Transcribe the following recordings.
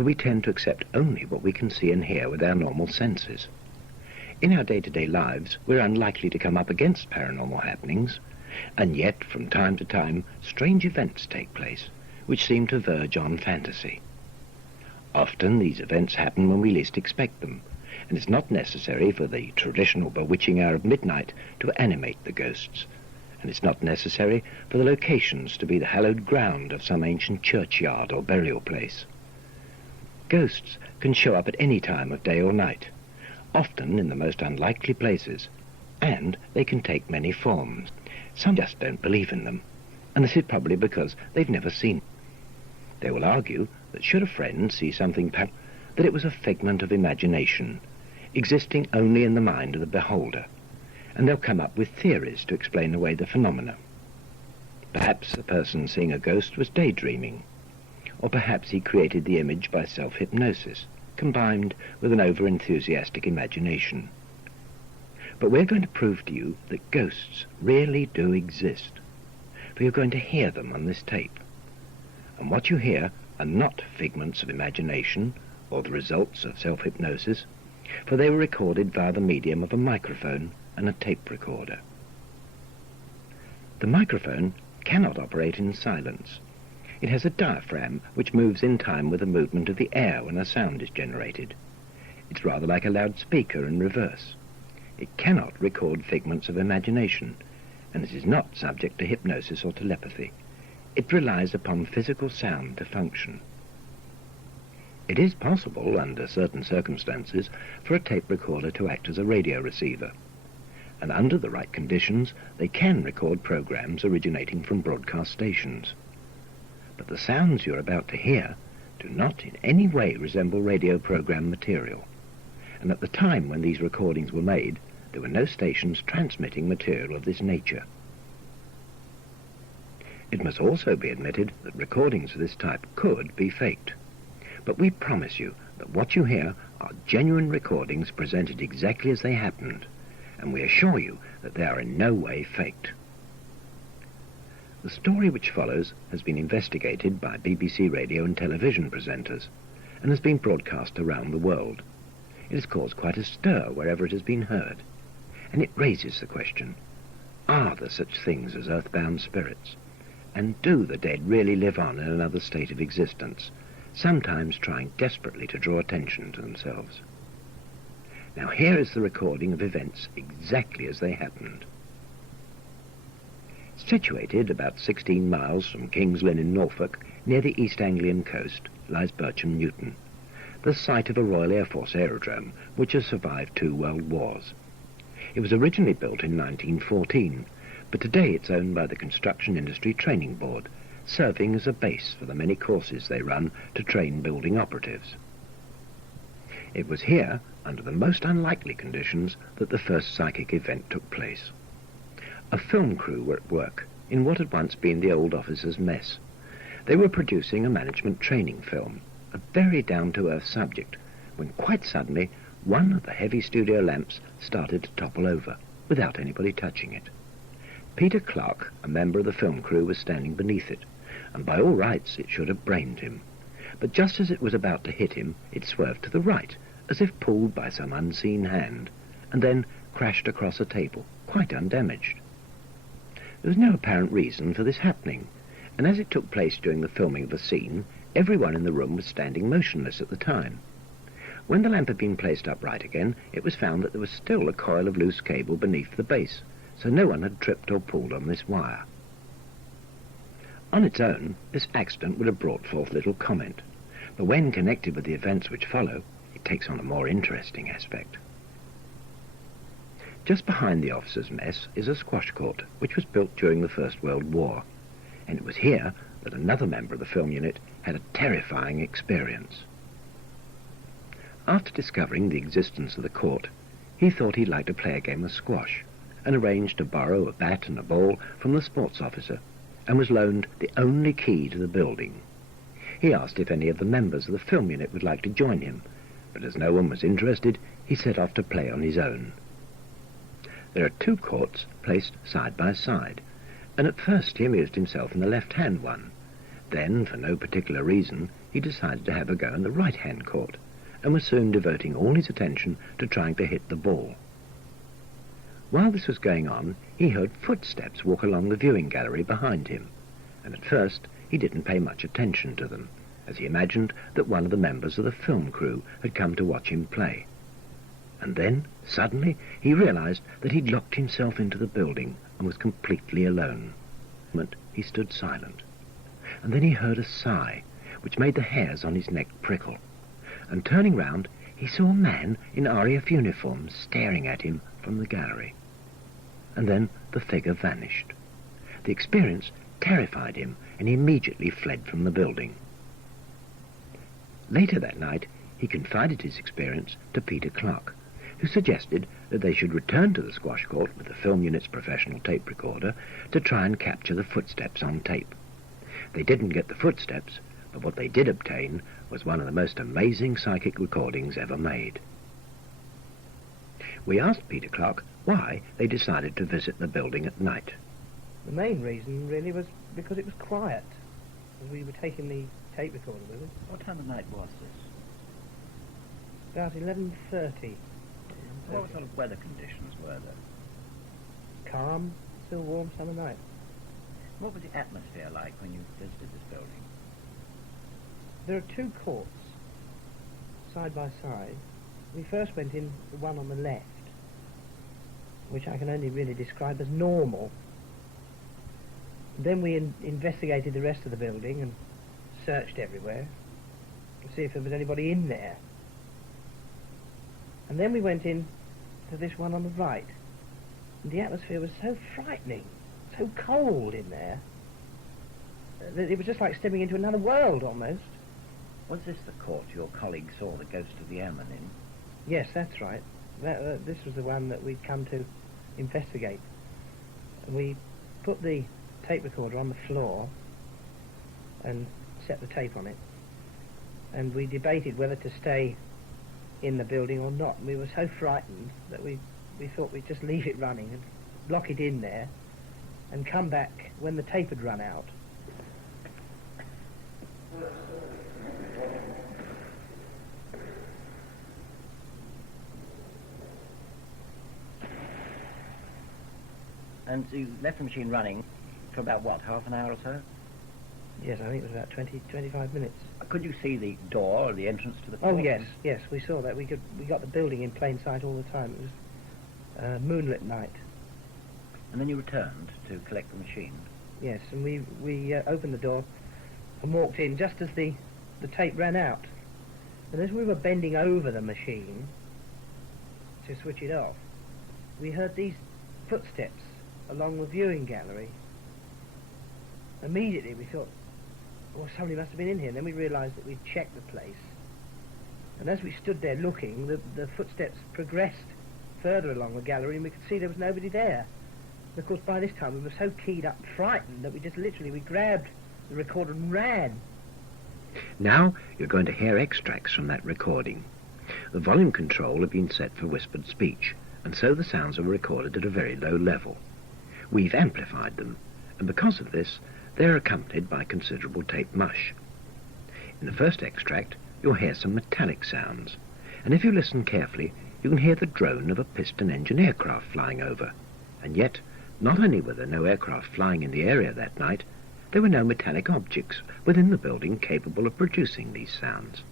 for we tend to accept only what we can see and hear with our normal senses. In our day-to-day lives, we're unlikely to come up against paranormal happenings, and yet, from time to time, strange events take place, which seem to verge on fantasy. Often these events happen when we least expect them, and it's not necessary for the traditional bewitching hour of midnight to animate the ghosts, and it's not necessary for the locations to be the hallowed ground of some ancient churchyard or burial place. Ghosts can show up at any time of day or night, often in the most unlikely places, and they can take many forms. Some just don't believe in them, and this is probably because they've never seen them. They will argue that should a friend see something that it was a figment of imagination, existing only in the mind of the beholder, and they'll come up with theories to explain away the phenomena. Perhaps the person seeing a ghost was daydreaming, or perhaps he created the image by self-hypnosis, combined with an over-enthusiastic imagination. But we're going to prove to you that ghosts really do exist, for you're going to hear them on this tape. And what you hear are not figments of imagination or the results of self-hypnosis, for they were recorded via the medium of a microphone and a tape recorder. The microphone cannot operate in silence. It has a diaphragm which moves in time with the movement of the air when a sound is generated. It's rather like a loudspeaker in reverse. It cannot record figments of imagination, and it is not subject to hypnosis or telepathy. It relies upon physical sound to function. It is possible, under certain circumstances, for a tape recorder to act as a radio receiver, and under the right conditions, they can record programs originating from broadcast stations. But the sounds you're about to hear do not in any way resemble radio program material, and at the time when these recordings were made, there were no stations transmitting material of this nature. It must also be admitted that recordings of this type could be faked, but we promise you that what you hear are genuine recordings presented exactly as they happened, and we assure you that they are in no way faked. The story which follows has been investigated by BBC radio and television presenters, and has been broadcast around the world. It has caused quite a stir wherever it has been heard, and it raises the question, are there such things as earthbound spirits? And do the dead really live on in another state of existence, sometimes trying desperately to draw attention to themselves? Now here is the recording of events exactly as they happened. Situated about 16 miles from King's Lynn in Norfolk, near the East Anglian coast, lies Bircham Newton, the site of a Royal Air Force aerodrome which has survived 2 world wars. It was originally built in 1914, but today it's owned by the Construction Industry Training Board, serving as a base for the many courses they run to train building operatives. It was here, under the most unlikely conditions, that the first psychic event took place. A film crew were at work in what had once been the old officers' mess. They were producing a management training film, a very down-to-earth subject, when quite suddenly one of the heavy studio lamps started to topple over, without anybody touching it. Peter Clark, a member of the film crew, was standing beneath it, and by all rights it should have brained him. But just as it was about to hit him, it swerved to the right, as if pulled by some unseen hand, and then crashed across a table, quite undamaged. There was no apparent reason for this happening, and as it took place during the filming of a scene, everyone in the room was standing motionless at the time. When the lamp had been placed upright again, it was found that there was still a coil of loose cable beneath the base, so no one had tripped or pulled on this wire. On its own, this accident would have brought forth little comment, but when connected with the events which follow, it takes on a more interesting aspect. Just behind the officers' mess is a squash court, which was built during the First World War, and it was here that another member of the film unit had a terrifying experience. After discovering the existence of the court, he thought he'd like to play a game of squash, and arranged to borrow a bat and a ball from the sports officer, and was loaned the only key to the building. He asked if any of the members of the film unit would like to join him, but as no one was interested, he set off to play on his own. There are 2 courts placed side by side, and at first he amused himself in the left-hand one. Then, for no particular reason, he decided to have a go in the right-hand court, and was soon devoting all his attention to trying to hit the ball. While this was going on, he heard footsteps walk along the viewing gallery behind him, and at first he didn't pay much attention to them, as he imagined that one of the members of the film crew had come to watch him play. And then, suddenly, he realized that he'd locked himself into the building and was completely alone. For a moment, he stood silent, and then he heard a sigh, which made the hairs on his neck prickle, and turning round, he saw a man in RAF uniform staring at him from the gallery. And then the figure vanished. The experience terrified him, and he immediately fled from the building. Later that night, he confided his experience to Peter Clark, who suggested that they should return to the squash court with the film unit's professional tape recorder to try and capture the footsteps on tape. They didn't get the footsteps, but what they did obtain was one of the most amazing psychic recordings ever made. We asked Peter Clark why they decided to visit the building at night. The main reason really was because it was quiet, as we were taking the tape recorder with us. What time of night was this? About 11:30. What sort of weather conditions were there? Calm, still warm summer night. What was the atmosphere like when you visited this building? There are two courts, side by side. We first went in the one on the left, which I can only really describe as normal. Then we investigated the rest of the building and searched everywhere to see if there was anybody in there. And then we went in to this one on the right. And the atmosphere was so frightening, so cold in there, that it was just like stepping into another world almost. Was this the court your colleague saw the ghost of the airman in? Yes, that's right. This was the one that we'd come to investigate. We put the tape recorder on the floor and set the tape on it, and we debated whether to stay in the building or not. We were so frightened that we thought we'd just leave it running and lock it in there and come back when the tape had run out. And so you left the machine running for about, what, half an hour or so? Yes, I think it was about 25 minutes. Could you see the door or the entrance to the court? Oh, yes, we saw that. We got the building in plain sight all the time. It was a moonlit night. And then you returned to collect the machine? Yes, and we opened the door and walked in just as the tape ran out. And as we were bending over the machine to switch it off, we heard these footsteps along the viewing gallery. Immediately we thought, well, somebody must have been in here. And then we realised that we'd checked the place. And as we stood there looking, the footsteps progressed further along the gallery, and we could see there was nobody there. And of course, by this time we were so keyed up, frightened, that we grabbed the recorder and ran. Now you're going to hear extracts from that recording. The volume control had been set for whispered speech, and so the sounds are recorded at a very low level. We've amplified them, and because of this, they're accompanied by considerable tape mush. In the first extract, you'll hear some metallic sounds, and if you listen carefully, you can hear the drone of a piston-engine aircraft flying over. And yet, not only were there no aircraft flying in the area that night, there were no metallic objects within the building capable of producing these sounds.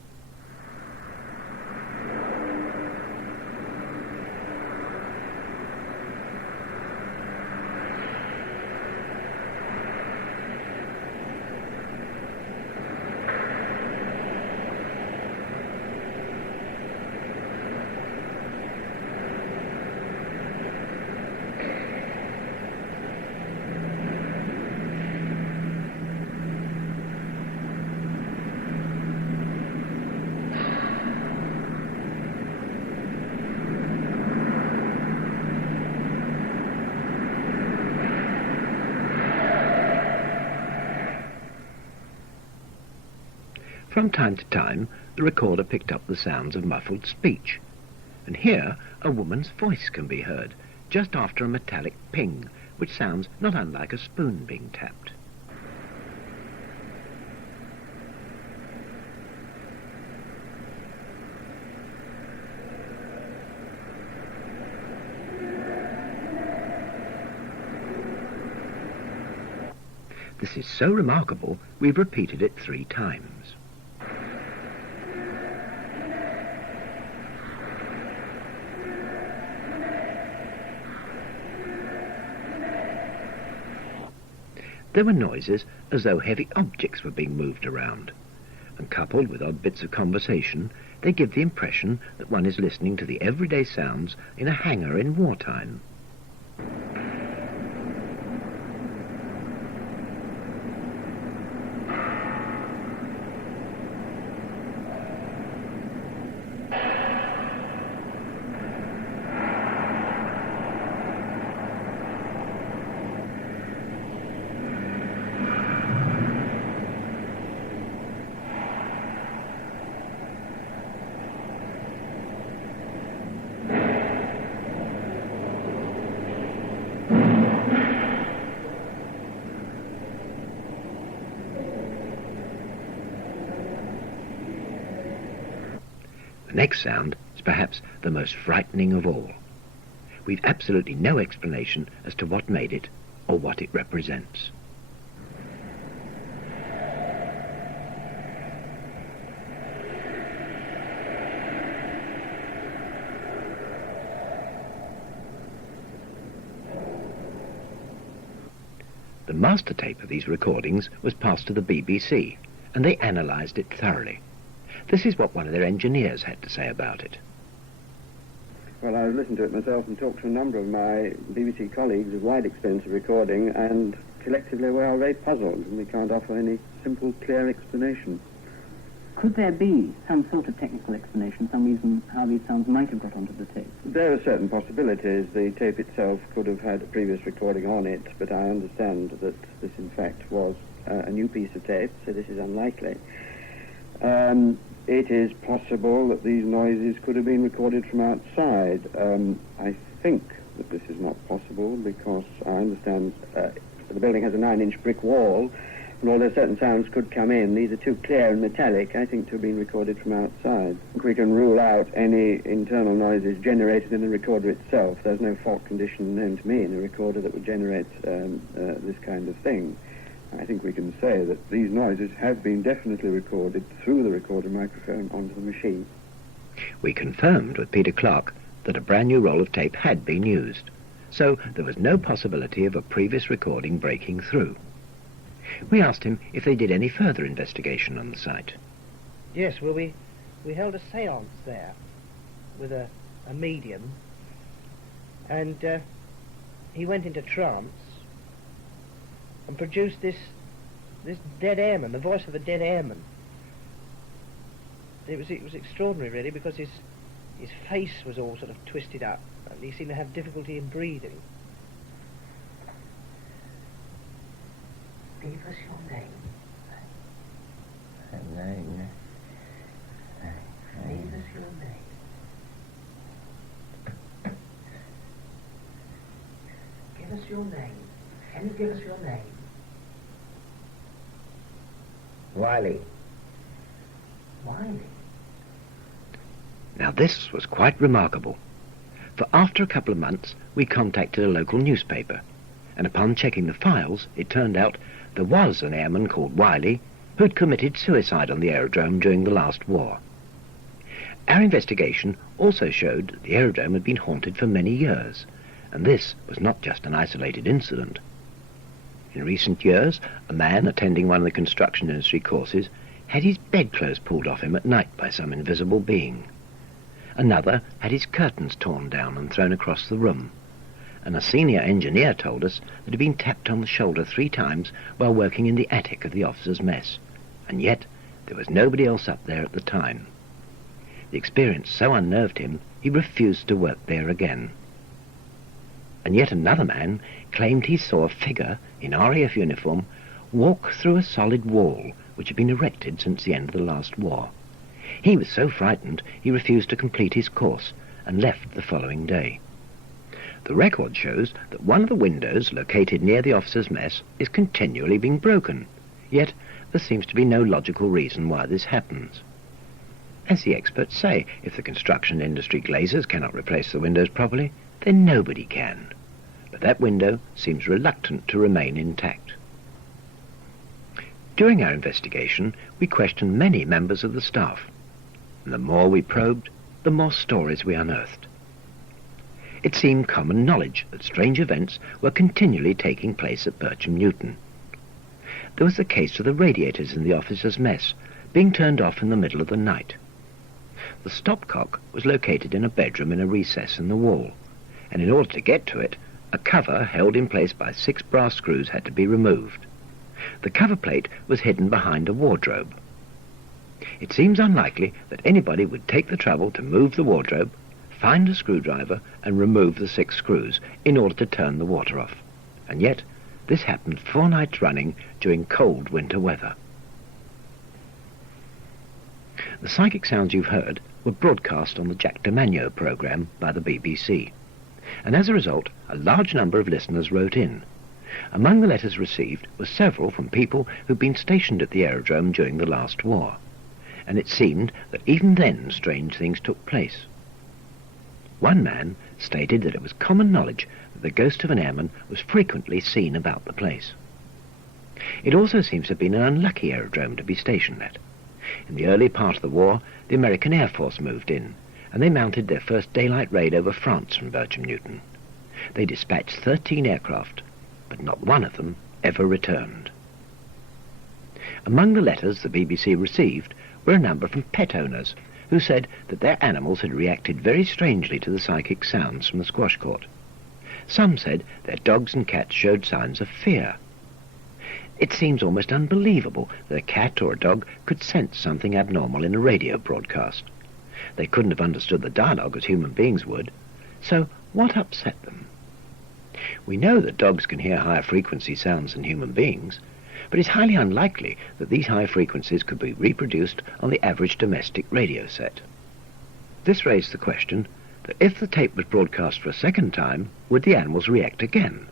From time to time, the recorder picked up the sounds of muffled speech, and here a woman's voice can be heard, just after a metallic ping, which sounds not unlike a spoon being tapped. This is so remarkable, we've repeated it 3 times. There were noises as though heavy objects were being moved around, and coupled with odd bits of conversation, they give the impression that one is listening to the everyday sounds in a hangar in wartime. The next sound is perhaps the most frightening of all. We've absolutely no explanation as to what made it or what it represents. The master tape of these recordings was passed to the BBC, and they analysed it thoroughly. This is what one of their engineers had to say about it. Well, I've listened to it myself and talked to a number of my BBC colleagues of wide experience of recording, and collectively we are very puzzled, and we can't offer any simple, clear explanation. Could there be some sort of technical explanation, some reason how these sounds might have got onto the tape? There are certain possibilities. The tape itself could have had a previous recording on it, but I understand that this, in fact, was a new piece of tape, so this is unlikely. It is possible that these noises could have been recorded from outside. I think that this is not possible because I understand the building has a 9-inch brick wall, and although certain sounds could come in, these are too clear and metallic, I think, to have been recorded from outside. We can rule out any internal noises generated in the recorder itself. There's no fault condition known to me in a recorder that would generate this kind of thing. I think we can say that these noises have been definitely recorded through the recorder microphone onto the machine. We confirmed with Peter Clark that a brand new roll of tape had been used, so there was no possibility of a previous recording breaking through. We asked him if they did any further investigation on the site. Yes, well, we held a séance there with a medium, and he went into trance and produced this dead airman, the voice of the dead airman. It was extraordinary, really, because his face was all sort of twisted up, and he seemed to have difficulty in breathing. Give us your name. Name. Give us your name. Give us your name. Can you give us your name? Wiley. Wiley. Now this was quite remarkable, for after a couple of months we contacted a local newspaper, and upon checking the files it turned out there was an airman called Wiley who'd committed suicide on the aerodrome during the last war. Our investigation also showed that the aerodrome had been haunted for many years, and this was not just an isolated incident. In recent years, a man attending one of the construction industry courses had his bedclothes pulled off him at night by some invisible being. Another had his curtains torn down and thrown across the room. And a senior engineer told us that he'd been tapped on the shoulder 3 times while working in the attic of the officers' mess. And yet, there was nobody else up there at the time. The experience so unnerved him, he refused to work there again. And yet another man claimed he saw a figure in RAF uniform walk through a solid wall which had been erected since the end of the last war. He was so frightened he refused to complete his course and left the following day. The record shows that one of the windows located near the officers' mess is continually being broken, yet there seems to be no logical reason why this happens. As the experts say, if the construction industry glazers cannot replace the windows properly, then nobody can. But that window seems reluctant to remain intact. During our investigation, we questioned many members of the staff, and the more we probed, the more stories we unearthed. It seemed common knowledge that strange events were continually taking place at Bircham Newton. There was the case of the radiators in the officers' mess being turned off in the middle of the night. The stopcock was located in a bedroom in a recess in the wall, and in order to get to it, a cover held in place by 6 brass screws had to be removed. The cover plate was hidden behind a wardrobe. It seems unlikely that anybody would take the trouble to move the wardrobe, find a screwdriver and remove the 6 screws in order to turn the water off. And yet, this happened 4 nights running during cold winter weather. The psychic sounds you've heard were broadcast on the Jack DeMagno programme by the BBC, and as a result, a large number of listeners wrote in. Among the letters received were several from people who'd been stationed at the aerodrome during the last war, and it seemed that even then strange things took place. One man stated that it was common knowledge that the ghost of an airman was frequently seen about the place. It also seems to have been an unlucky aerodrome to be stationed at. In the early part of the war, the American Air Force moved in, and they mounted their first daylight raid over France from Bircham Newton. They dispatched 13 aircraft, but not one of them ever returned. Among the letters the BBC received were a number from pet owners who said that their animals had reacted very strangely to the psychic sounds from the squash court. Some said their dogs and cats showed signs of fear. It seems almost unbelievable that a cat or a dog could sense something abnormal in a radio broadcast. They couldn't have understood the dialogue as human beings would. So what upset them? We know that dogs can hear higher frequency sounds than human beings, but it's highly unlikely that these high frequencies could be reproduced on the average domestic radio set. This raised the question that if the tape was broadcast for a second time, would the animals react again?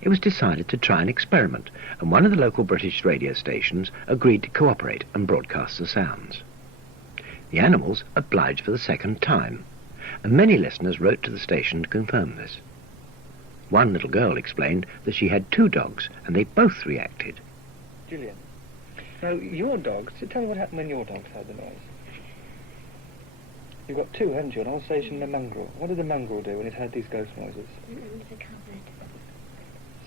It was decided to try an experiment, and one of the local British radio stations agreed to cooperate and broadcast the sounds. The animals obliged for the second time, and many listeners wrote to the station to confirm this. One little girl explained that she had 2 dogs, and they both reacted. Julian, now your dogs, tell me what happened when your dogs heard the noise. You've got 2, haven't you? An Alsatian and a mongrel. What did the mongrel do when it heard these ghost noises? Under the cupboard.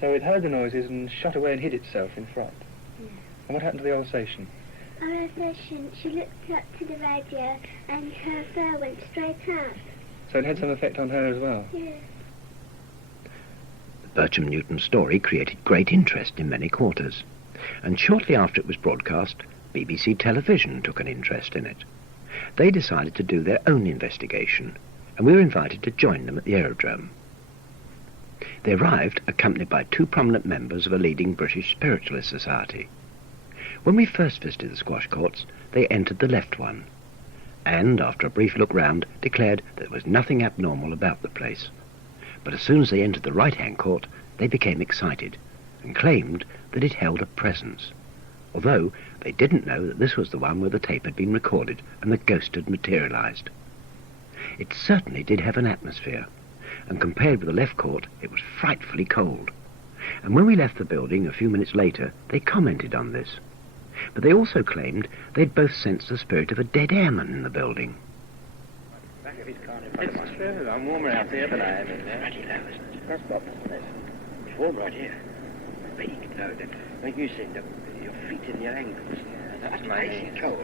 So it heard the noises and shot away and hid itself in fright. Yeah. And what happened to the Alsatian? Our Alsatian, she looked up to the radio and her fur went straight up. So it had some effect on her as well? Yeah. Bircham Newton's story created great interest in many quarters, and shortly after it was broadcast, BBC Television took an interest in it. They decided to do their own investigation, and we were invited to join them at the aerodrome. They arrived accompanied by 2 prominent members of a leading British spiritualist society. When we first visited the squash courts, they entered the left one, and, after a brief look round, declared that there was nothing abnormal about the place. But as soon as they entered the right-hand court, they became excited and claimed that it held a presence, although they didn't know that this was the one where the tape had been recorded and the ghost had materialized. It certainly did have an atmosphere, and compared with the left court, it was frightfully cold. And when we left the building a few minutes later, they commented on this. But they also claimed they'd both sensed the spirit of a dead airman in the building. It's true. I'm warmer out here than I am in there. Bloody low, isn't it? That's not, isn't it? It's warm right here. Big, no. Like you said, your feet in your ankles. Yeah, that's my icy cold.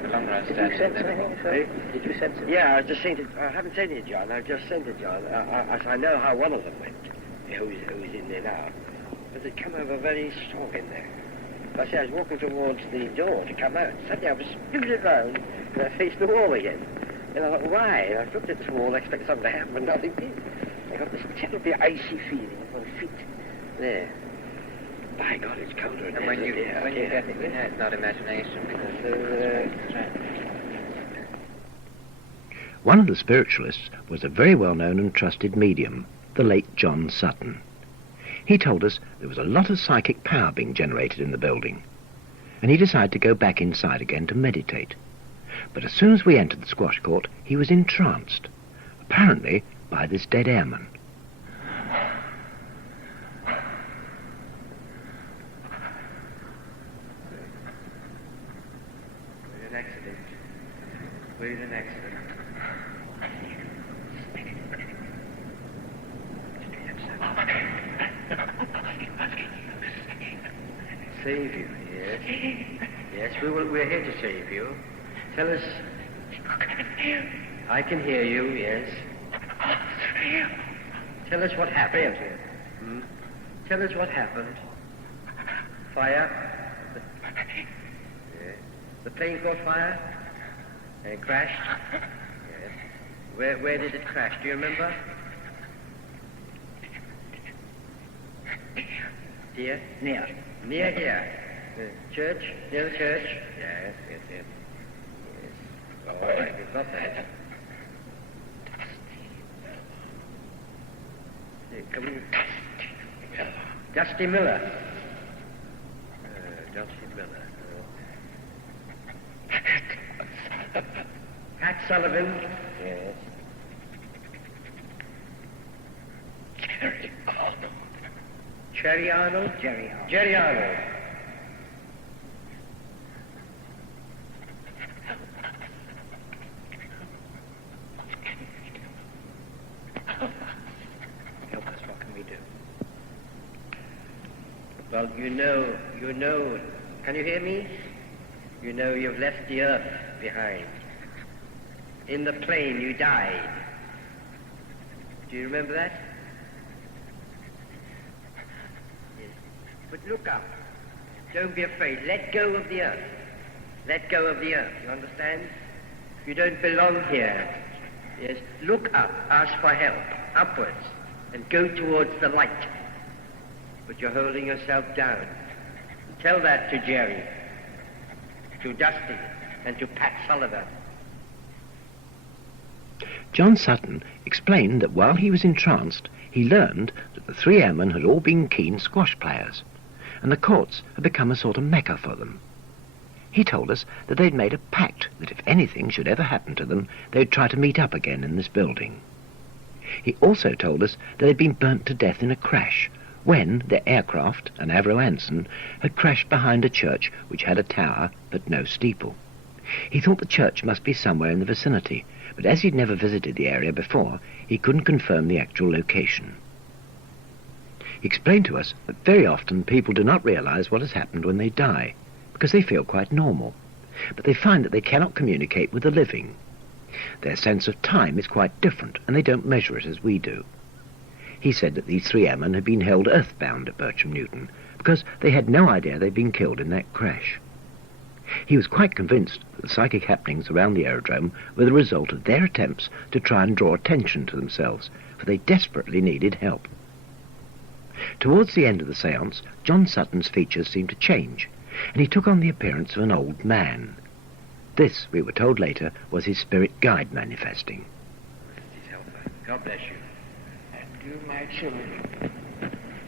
The longer I stand in there. Did you sense it? Yeah, I just seen it. I haven't seen it, John. I've just seen it, John. I know how one of them went. Who's in there now. But it come over very strong in there. I say I was walking towards the door to come out. Suddenly I was spinning around and I faced the wall again. And I thought, why? And I looked at this wall, I expected something to happen, but nothing did. I got this terribly icy feeling in my feet. There. By God, it's colder. And when you get it, it's not imagination, because One of the spiritualists was a very well-known and trusted medium, the late John Sutton. He told us there was a lot of psychic power being generated in the building, and he decided to go back inside again to meditate. But as soon as we entered the squash court, he was entranced, apparently by this dead airman. Breathe in exhale. Save you, yes. Yes, we're here to save you. Tell us. I can hear you, yes. Tell us what happened. Tell us what happened. Fire? Yes. The plane caught fire? And it crashed? Yes. Where did it crash? Do you remember? Here? Near here. The church? Near the church? Yes. All right, we've got that. Come in. Dusty Miller. Dusty Miller. Pat Sullivan. Yes. Jerry Arnold. Jerry Arnold. Help us, what can we do? Well, you know, can you hear me? You know you've left the earth behind. In the plane you died. Do you remember that? Yes. But look up. Don't be afraid. Let go of the earth. Let go of the earth. You understand? You don't belong here. Yes. Look up. Ask for help. Upwards. And go towards the light. But you're holding yourself down. Tell that to Jerry, to Dusty, and to Pat Sullivan. John Sutton explained that while he was entranced, he learned that the three airmen had all been keen squash players, and the courts had become a sort of mecca for them. He told us that they'd made a pact that if anything should ever happen to them, they'd try to meet up again in this building. He also told us that they'd been burnt to death in a crash when their aircraft, an Avro Anson, had crashed behind a church which had a tower but no steeple. He thought the church must be somewhere in the vicinity, but as he'd never visited the area before, he couldn't confirm the actual location. He explained to us that very often people do not realize what has happened when they die, because they feel quite normal, but they find that they cannot communicate with the living. Their sense of time is quite different, and they don't measure it as we do. He said that these three airmen had been held earthbound at Bircham Newton because they had no idea they'd been killed in that crash. He was quite convinced that the psychic happenings around the aerodrome were the result of their attempts to try and draw attention to themselves, for they desperately needed help. Towards the end of the séance, John Sutton's features seemed to change, and he took on the appearance of an old man. This, we were told later, was his spirit guide manifesting. God bless you. You, my children,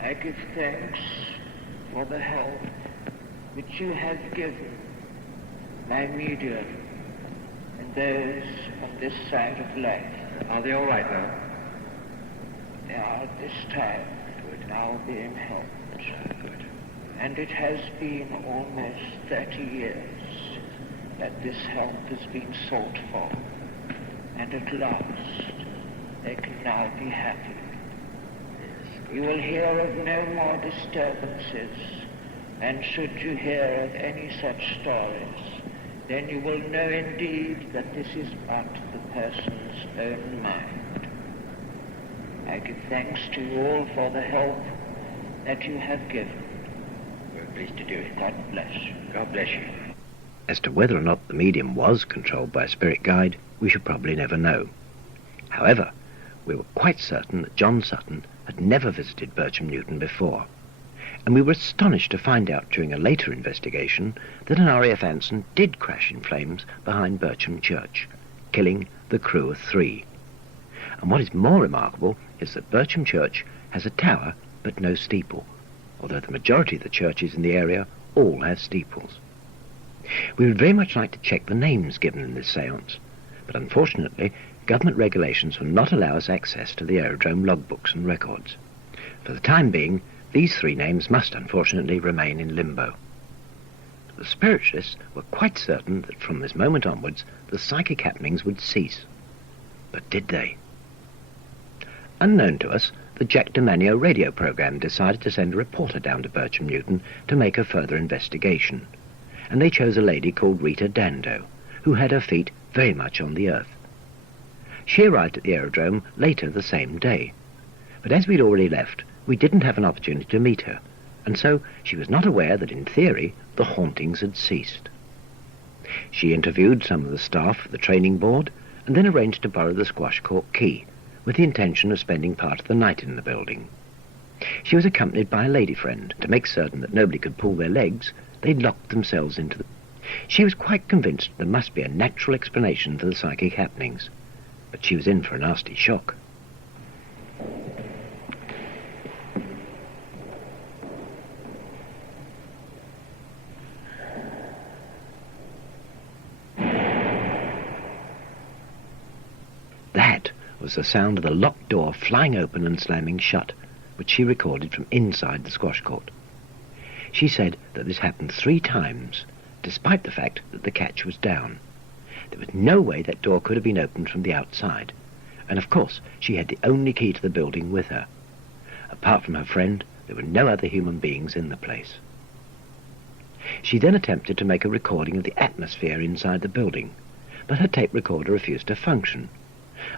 I give thanks for the help which you have given my medium and those on this side of life. Are they all right now? They are at this time now being helped. Good. And it has been almost 30 years that this help has been sought for. And at last, they can now be happy. You will hear of no more disturbances, and should you hear of any such stories, then you will know indeed that this is but the person's own mind. I give thanks to you all for the help that you have given. We're pleased to do it. God bless you. God bless you. As to whether or not the medium was controlled by a spirit guide, we should probably never know. However, we were quite certain that John Sutton had never visited Bircham Newton before, and we were astonished to find out during a later investigation that an RAF Anson did crash in flames behind Bircham Church, killing the crew of 3. And what is more remarkable is that Bircham Church has a tower but no steeple, although the majority of the churches in the area all have steeples. We would very much like to check the names given in this séance, but unfortunately government regulations will not allow us access to the aerodrome logbooks and records. For the time being, these 3 names must unfortunately remain in limbo. The spiritualists were quite certain that from this moment onwards the psychic happenings would cease. But did they? Unknown to us, the Jack DeManio radio program decided to send a reporter down to Bircham Newton to make a further investigation, and they chose a lady called Rita Dando, who had her feet very much on the earth. She arrived at the aerodrome later the same day, but as we'd already left, we didn't have an opportunity to meet her, and so she was not aware that in theory the hauntings had ceased. She interviewed some of the staff of the training board and then arranged to borrow the squash court key, with the intention of spending part of the night in the building. She was accompanied by a lady friend. To make certain that nobody could pull their legs, they'd locked themselves into the... She was quite convinced there must be a natural explanation for the psychic happenings, but she was in for a nasty shock. That was the sound of the locked door flying open and slamming shut, which she recorded from inside the squash court. She said that this happened 3 times, despite the fact that the catch was down. There was no way that door could have been opened from the outside, and of course she had the only key to the building with her. Apart from her friend, there were no other human beings in the place. She then attempted to make a recording of the atmosphere inside the building, but her tape recorder refused to function,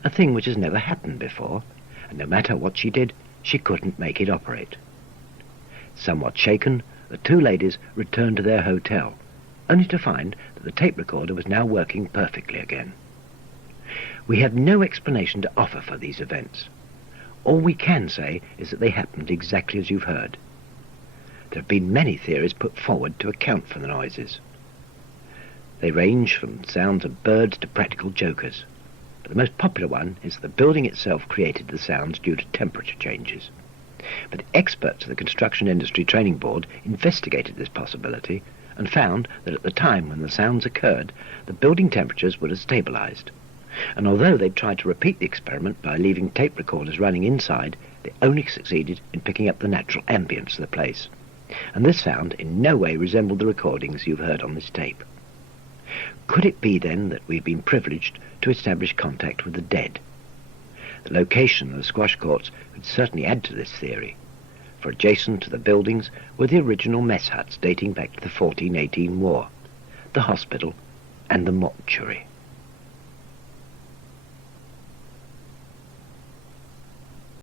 a thing which has never happened before, and no matter what she did, she couldn't make it operate. Somewhat shaken, the 2 ladies returned to their hotel, only to find that the tape recorder was now working perfectly again. We have no explanation to offer for these events. All we can say is that they happened exactly as you've heard. There have been many theories put forward to account for the noises. They range from sounds of birds to practical jokers, but the most popular one is that the building itself created the sounds due to temperature changes. But experts of the Construction Industry Training Board investigated this possibility and found that at the time when the sounds occurred, the building temperatures would have stabilized. And although they tried to repeat the experiment by leaving tape recorders running inside, they only succeeded in picking up the natural ambience of the place. And this sound in no way resembled the recordings you've heard on this tape. Could it be then that we've been privileged to establish contact with the dead? The location of the squash courts would certainly add to this theory, for adjacent to the buildings were the original mess huts dating back to the 1418 war, the hospital and the mortuary.